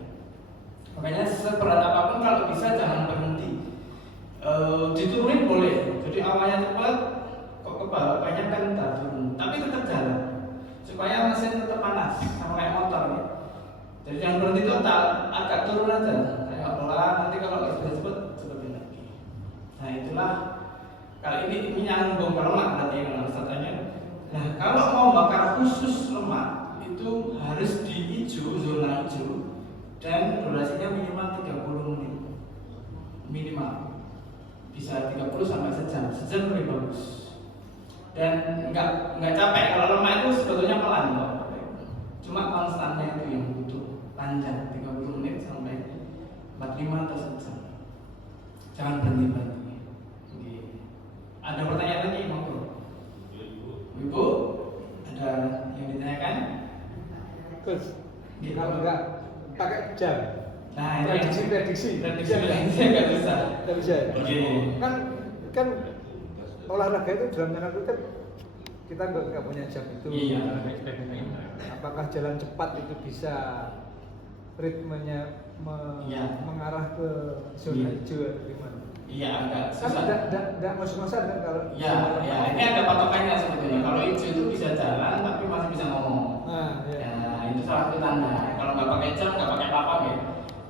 Makanya seberat apapun kalau bisa jangan berhenti. Diturunin boleh. Jadi awalnya cepat, kok ke bawah banyak kan tak turun. Tapi tetap jalan supaya mesin tetap panas sama kayak motor ya. Jadi jangan berhenti total, agak turun aja. Kayak pelan. Nanti kalau sudah cepetin lagi. Nah itulah kali ini nyambung ke lemak berarti yang katanya. Nah kalau mau bakar khusus lemak itu harus di hijau, zona hijau. Dan durasinya minimal 30 menit minimal, bisa 30 sampai sejam lebih bagus. Dan nggak capek, kalau lemak itu sebetulnya pelan kok, cuma konstannya itu yang butuh panjang 30 menit sampai 45 atau sejam. Jangan berhenti. Ada pertanyaan lagi monggo. Ibu ada yang ditanyakan? Terus kalau enggak pakai jam. Nah, ini prediksi lainnya nggak bisa. Nggak bisa. Oke. Kan olahraga itu dalam jangka itu kan kita nggak punya jam itu. Iya. Apakah jalan cepat itu bisa ritmenya mengarah ke zona hijau atau gimana? Iya, agak Kan susah. tidak ngos-ngosan kan kalau. Ya, ini ada patokannya sebetulnya. Kalau hijau itu bisa jalan tapi masih bisa ngomong. Nah, ya. Ya, itu salah satu tanda. Kalau nggak pakai jam, nggak pakai apa-apa ya.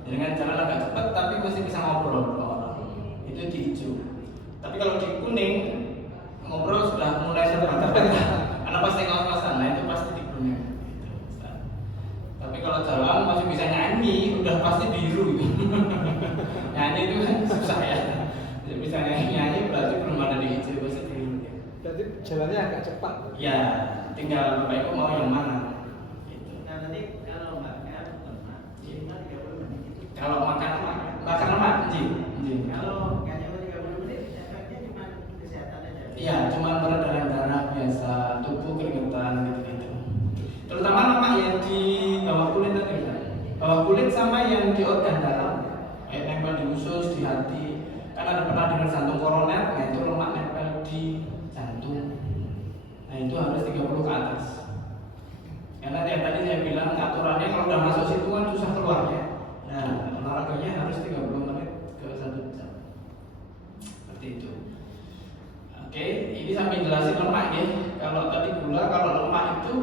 Dengan jalan agak cepat tapi masih bisa ngobrol sama orang. Itu di hijau. Tapi kalau di kuning ngobrol sudah mulai sebentar. Karena pasti ngos-ngosan. Nah itu pasti di kuning. Tapi kalau jalan masih bisa nyanyi, udah pasti biru. Nyanyi itu kan susah ya. Bisa nyanyi berarti belum ada di hijau, pasti biru. Berarti jalannya agak cepat. Ya, tinggal Bapak Ibu mau yang mana. Nah nanti kalau makan lemak, minimal 30 menit itu. Kalau makan lemak, Kalau nggak nyampe 30 menit, efeknya cuma kesehatan aja. Iya, cuma peredaran darah biasa, tubuh keringetan gitu-gitu. Terutama lemak yang di bawah kulit tadi, bawah kulit sama yang di organ dalam, kayak nempel di usus, di hati. Kan ada pernah dengar jantung koroner, nah itu lemak nempel di jantung. Nah itu harus 30 ke atas. Karena yang tadi saya bilang aturannya kalau udah masuk situ kan susah keluarnya. Nah olahraganya harus 30 menit ke 1 jam. Seperti itu. Oke, ini sampai jelasin lemak ya. Kalau tadi gula, kalau lemak itu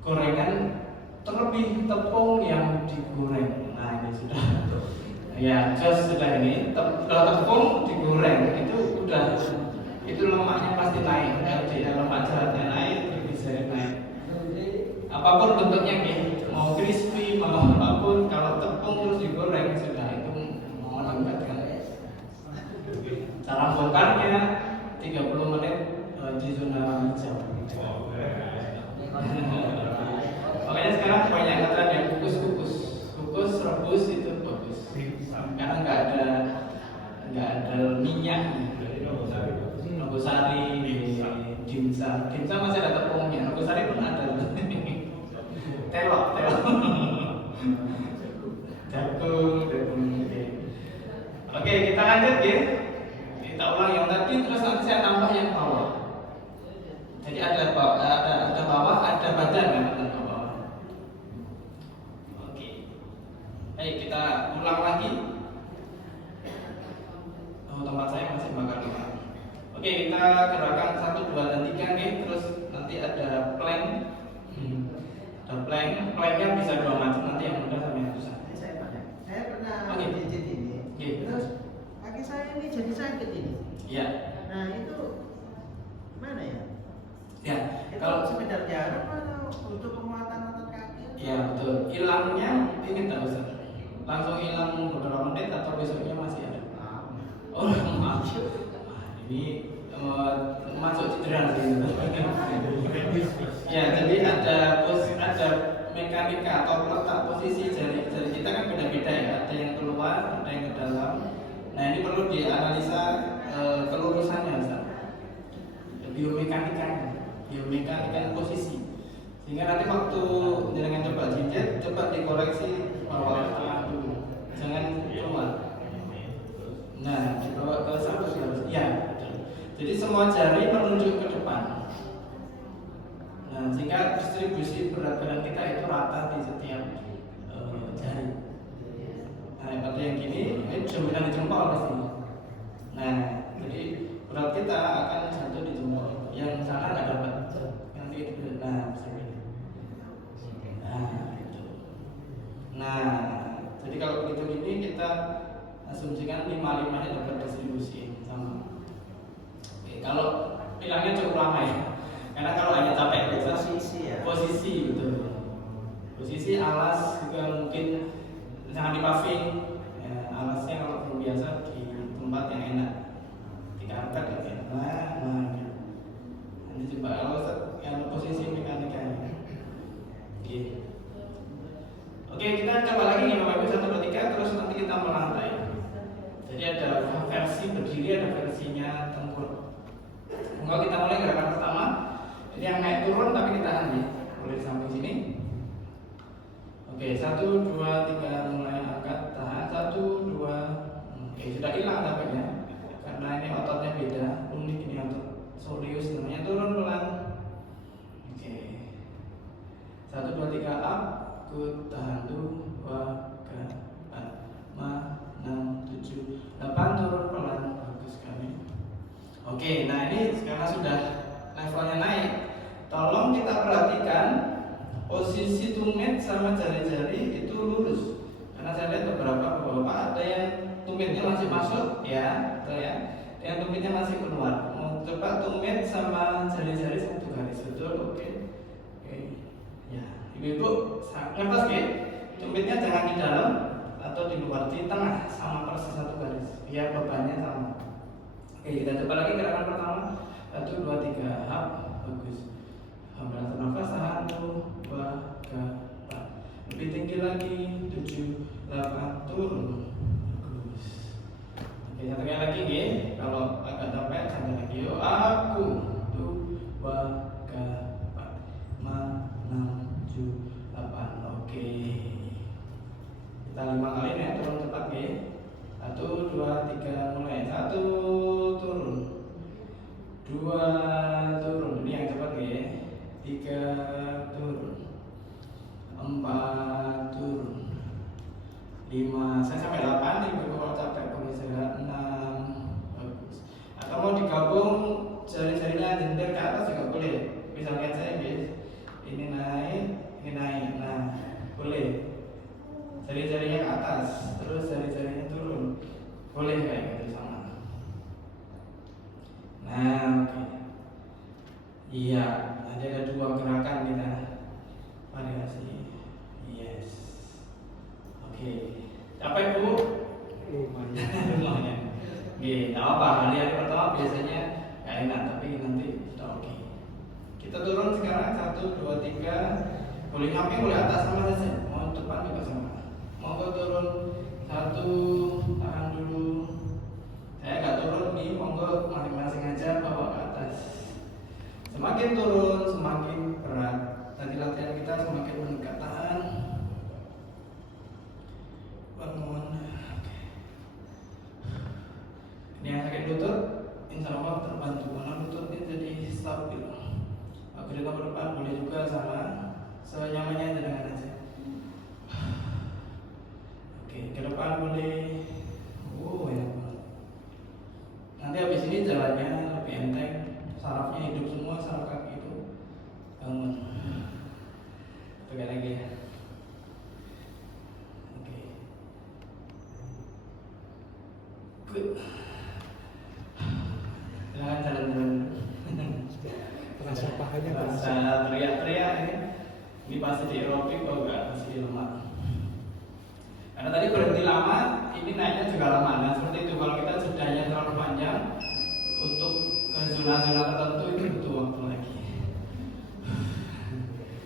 gorengan terlebih tepung yang digoreng. Nah ini sudah. Ya, just sudah ini. Kalau tepung digoreng itu udah, itu lemaknya pasti naik. LDL lemak jahatnya naik, triglyceride naik. Apapun bentuknya ya, mau crispy, mau apapun, kalau tepung terus digoreng sudah itu mau meningkatkan. Cara bongkarnya 30 menit di zona hijau. Makanya sekarang banyak tren yang kukus, rebus itu bagus. Karena nggak ada minyak. Nogosari, dimsum masih ada tepungnya. Nogosari pun ada. Telok. Jagung. Oke, kita lanjut ya. Kita ulang yang tadi, terus nanti saya tambah yang bawah. Jadi ada bawah, ada badan kan, ada bawah. Oke. Baik, kita ulang lagi. Oh, tempat saya masih bakar lemak. Oke, kita gerakan 1, 2, dan 3 nih. Terus nanti ada plank. Ada planknya bisa 2 macam, nanti yang mudah sama yang susah. Saya pernah Oke. pijit ini. Oke. Terus kaki saya ini jadi sakit ini. Iya. Nah itu mana ya? Ya, Itu kalau sekedar jarum atau untuk penguatan otot kaki? ya betul. Hilangnya ini tak usah. Langsung hilang beberapa menit atau besoknya masih ada. Oh, maaf. Ini masuk cedera sih. Ya, jadi ada mekanika atau letak posisi jari-jari kita kan beda-beda ya, ada yang keluar, ada yang ke dalam. Nah ini perlu dianalisa kelurusannya, Ustaz. Biomekanika posisi. Sehingga nanti waktu dengan coba jinjit, coba dikoreksi bawah tengah dulu, jangan keluar. Nah, dibawa ke samping harus, ya. Jadi semua jari menunjuk ke depan. Nah, sehingga distribusi berat badan kita itu rata di setiap jari. Nah, seperti yang gini, ini jemputan di jempol pasti. Nah, jadi berat kita akan jatuh di jempol. Yang sana nggak dapat. Nanti itu, nah, nah, jadi kalau begitu gini kita asumsikan 5-5 nya dapat distribusi sama. Oke, kalau bilangnya cukup lama ya. Karena kalau hanya capek biasa posisi betul. Posisi alas juga mungkin jangan di paving. Ya, alasnya kalau belum biasa di tempat yang enak. Di karpet gitu. Nah, nanti coba kalau yang posisi mekanikanya. Oke. Oke, kita coba lagi nih Bapak Ibu 1, 2, 3 terus nanti kita melantai. Jadi ada versi berdiri, ada versinya tengkurap. Kalau kita mulai gerakan pertama, jadi yang naik turun tapi ditahan ya. Boleh sampai sini. Oke, 1, 2, 3 mulai angkat, tahan 1, 2. Oke, sudah hilang dapatnya. Karena ini ototnya beda, unik ini otot soleus namanya, turun pelan. Oke. 1, 2, 3 up. Good, tahan 2, 4, 5, 6, 7, 8, turun pelan, bagus sekali. Oke, nah ini sekarang sudah levelnya naik. Tolong kita perhatikan posisi tumit sama jari-jari itu lurus. Karena saya lihat beberapa bapak ada yang tumitnya masih masuk, ya, betul ya. Yang tumitnya masih keluar. Mau coba tumit sama jari-jari satu garis, betul? Oke. Ya, ibu-ibu ngertos ya? Tumitnya jangan di dalam atau di luar, di tengah sama persis satu garis. Biar bebannya sama. Oke, kita coba lagi gerakan pertama. 1, 2, 3, up, bagus. Ambil nafas, tahan 2, 3, 4. Lebih tinggi lagi 7, 8, turun. Bagus. Oke, satu kali lagi ya. Kalau agak capek, sampai lagi. Yuk, aku 2, 3, 4, 5, 6, 7, 8. Oke. Kita 5 kali nih, turun cepat ya. 1, 2, 3, mulai. 1, turun. 2, turun. Ini yang cepat ya. 3, turun. 4, turun. 5, saya sampai 8 nih, kalau capek boleh istirahat. 6, bagus. Atau mau digabung jari-jarinya jender ke atas juga boleh. Misalkan saya guys, ini naik, ini naik. Nah, boleh. Jari-jarinya ke atas, terus jari-jarinya turun. Boleh kayak gitu sama. Nah, oke. Iya, nanti ada 2 gerakan kita variasi. Yes. Oke. Capek Bu? Lumayan. Oke, enggak apa. Hari-hari pertama biasanya enggak enak, tapi nanti sudah oke. Kita turun sekarang 1, 2, 3. Boleh nyamping, boleh atas sama saja. Mau depan juga sama. Mau turun 1, tahan dulu. Saya nggak turun nih, monggo masing-masing aja bawa ke atas. Semakin turun, semakin berat. Nanti latihan kita semakin meningkat. Tahan. Bangun. Ini yang sakit lutut, insya Allah terbantu karena lututnya jadi stabil. Kita ke depan boleh juga sama senyamannya dengan aja. Oke, ke depan boleh. Oh, enak banget. Nanti habis ini jalannya lebih enteng, sarafnya hidup semua, saraf kaki itu bangun. Pegang lagi ya. Oke. Good. Silakan jalan-jalan. Rasa pahanya Rasa teriak-teriak ini. Ini pasti di aerobik kalau enggak masih di lemak. Karena tadi berhenti lama, ini naiknya juga lama. Nah seperti itu, kalau kita jedanya terlalu panjang untuk ke zona-zona tertentu itu butuh waktu lagi.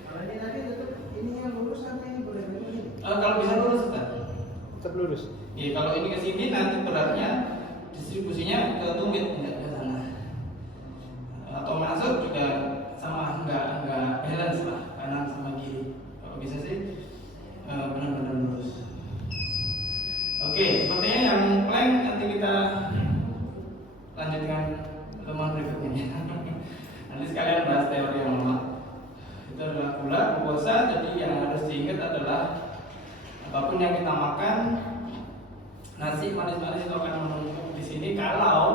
Kalau ini tadi tutup, ini yang tetap lurus. Ya, kalau ini ke sini nanti beratnya distribusinya ke tumit, enggak ke sana. Atau masuk juga sama, enggak balance lah, kanan sama kiri. Kalau bisa sih benar-benar lurus. Oke, sepertinya yang lain nanti kita lanjutkan pertemuan berikutnya. Nanti sekalian bahas teori yang lama. Itu adalah gula, glukosa. Jadi yang harus diingat adalah apapun yang kita makan, nasi manis-manis itu akan menumpuk di sini kalau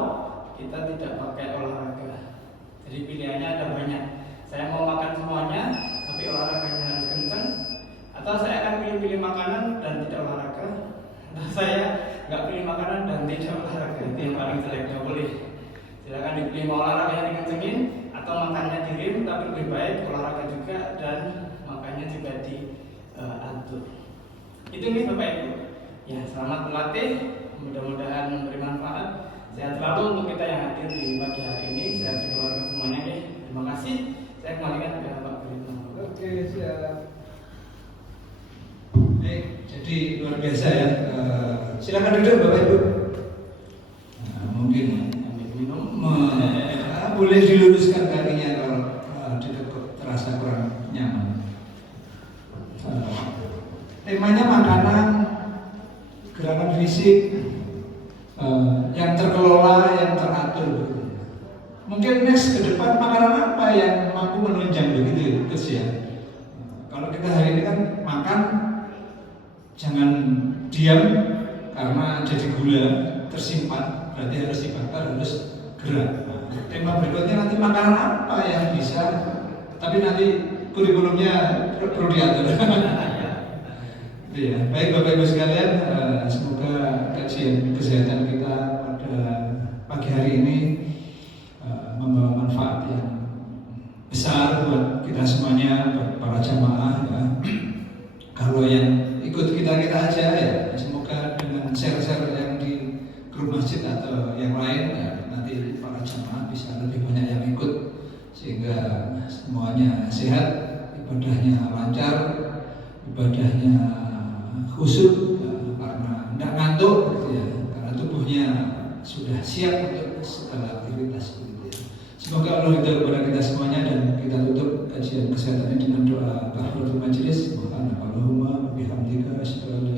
kita tidak pakai olahraga. Jadi pilihannya ada banyak. Saya mau makan semuanya, tapi olahraganya harus kencang. Atau saya akan pilih-pilih makanan dan tidak olahraga. Atau saya nggak pilih makanan dan tidak olahraga. Itu yang paling jelek, nggak boleh. Silakan dipilih mau olahraganya dikencengin atau makannya dirim, tapi lebih baik olahraga juga dan makannya juga diatur. Itu nih Bapak Ibu. Ya, selamat berlatih. Mudah-mudahan memberi manfaat. Sehat selalu untuk kita yang hadir di pagi hari ini. Sehat keluarga semuanya. Terima kasih. Saya kembalikan ke Pak Berito. Oke, siap. Baik, jadi luar biasa ya. Silakan duduk Bapak Ibu. Nah, mungkin Minum. boleh diluruskan kakinya kalau terasa kurang nyaman. Temanya makanan, gerakan fisik yang terkelola, yang teratur. Mungkin next ke depan makanan apa yang mampu menunjang begitu, terus ya. Kalau kita hari ini kan makan, jangan diam karena jadi gula tersimpan, berarti harus dibakar, harus gerak. Nah, tema berikutnya nanti makanan apa yang bisa, tapi nanti kurikulumnya perlu diatur. Ya, baik Bapak Ibu sekalian, semoga kajian kesehatan kita pada pagi hari ini membawa manfaat yang besar buat kita semuanya, buat para jamaah. Ya. Kalau yang ikut kita aja ya, semoga dengan share-share yang di grup masjid atau yang lain ya, nanti para jamaah bisa lebih banyak yang ikut sehingga semuanya sehat, ibadahnya lancar, ibadahnya khusyuk ya, karena tidak ngantuk gitu ya, karena tubuhnya sudah siap untuk segala aktivitas gitu ya. Semoga Allah ridho kepada kita semuanya dan kita tutup kajian kesehatan ini dengan doa kafaratul majelis. Allahumma bihamdika asyhadu an la